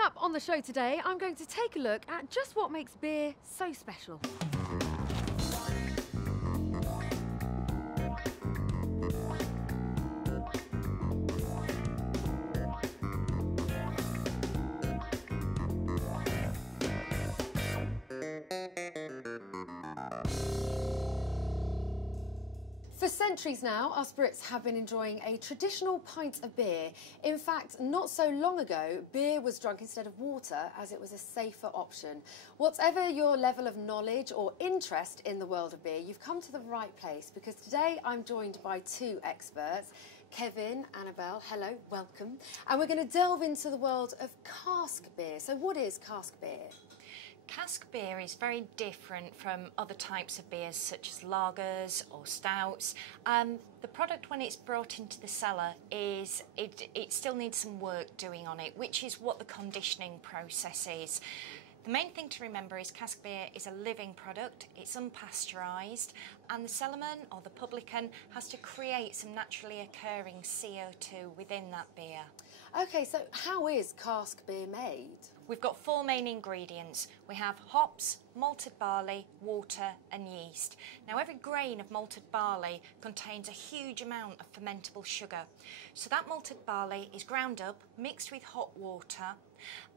Coming up on the show today, I'm going to take a look at just what makes beer so special. For centuries now, us Brits have been enjoying a traditional pint of beer. In fact, not so long ago, beer was drunk instead of water as it was a safer option. Whatever your level of knowledge or interest in the world of beer, you've come to the right place because today I'm joined by two experts. Kevin, Annabelle, hello, welcome. And we're going to delve into the world of cask beer. So what is cask beer? Cask beer is very different from other types of beers such as lagers or stouts. The product when it's brought into the cellar is, it still needs some work doing on it, which is what the conditioning process is. The main thing to remember is cask beer is a living product, it's unpasteurised, and the cellarman or the publican has to create some naturally occurring CO2 within that beer. OK, so how is cask beer made? We've got four main ingredients. We have hops, malted barley, water and yeast. Now every grain of malted barley contains a huge amount of fermentable sugar. So that malted barley is ground up, mixed with hot water,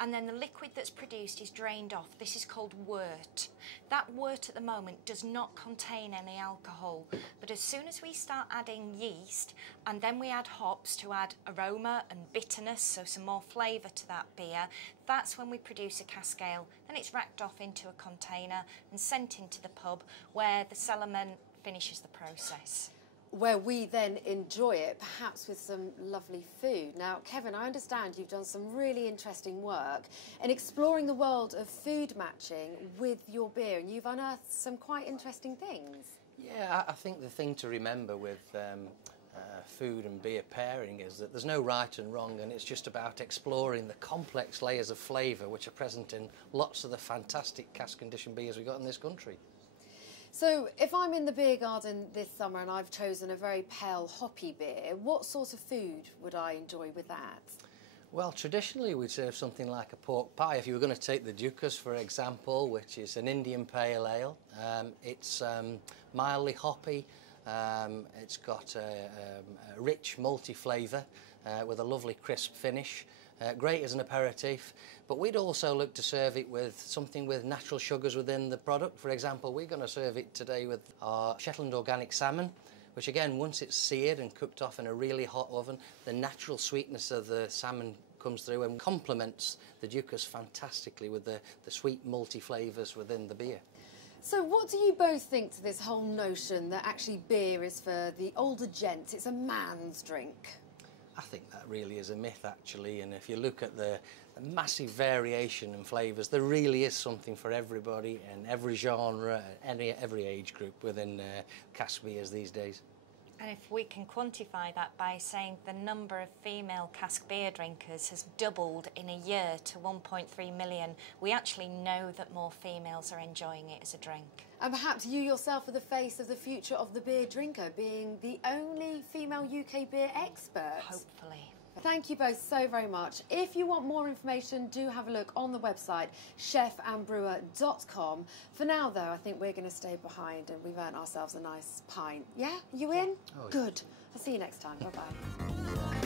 and then the liquid that's produced is drained off. This is called wort. That wort at the moment does not contain any alcohol, but as soon as we start adding yeast and then we add hops to add aroma and bitterness, so some more flavour to that beer, that's when we produce a cask ale. Then it's racked off into a container and sent into the pub where the cellarman finishes the process. Where we then enjoy it, perhaps with some lovely food. Now, Kevin, I understand you've done some really interesting work in exploring the world of food matching with your beer, and you've unearthed some quite interesting things. Yeah, I think the thing to remember with food and beer pairing is that there's no right and wrong, and it's just about exploring the complex layers of flavour which are present in lots of the fantastic cask conditioned beers we've got in this country. So if I'm in the beer garden this summer and I've chosen a very pale hoppy beer, what sort of food would I enjoy with that? Well, traditionally we'd serve something like a pork pie. If you were going to take the Dukas, for example, which is an Indian pale ale, it's mildly hoppy, it's got a rich malty flavour with a lovely crisp finish. Great as an aperitif, but we'd also look to serve it with something with natural sugars within the product. For example, we're going to serve it today with our Shetland organic salmon, which again, once it's seared and cooked off in a really hot oven, the natural sweetness of the salmon comes through and complements the Dukas fantastically with the sweet malty flavours within the beer. So what do you both think to this whole notion that actually beer is for the older gents, it's a man's drink? I think that really is a myth, actually, and if you look at the massive variation in flavours, there really is something for everybody and every genre, every age group within cask beers these days. And if we can quantify that by saying the number of female cask beer drinkers has doubled in a year to 1.3 million, we actually know that more females are enjoying it as a drink. And perhaps you yourself are the face of the future of the beer drinker, being the only female UK beer expert. Hopefully. Thank you both so very much. If you want more information, do have a look on the website, chefandbrewer.com. For now, though, I think we're going to stay behind and we've earned ourselves a nice pint. Yeah? You in? Oh, yeah. Good. I'll see you next time. Bye-bye.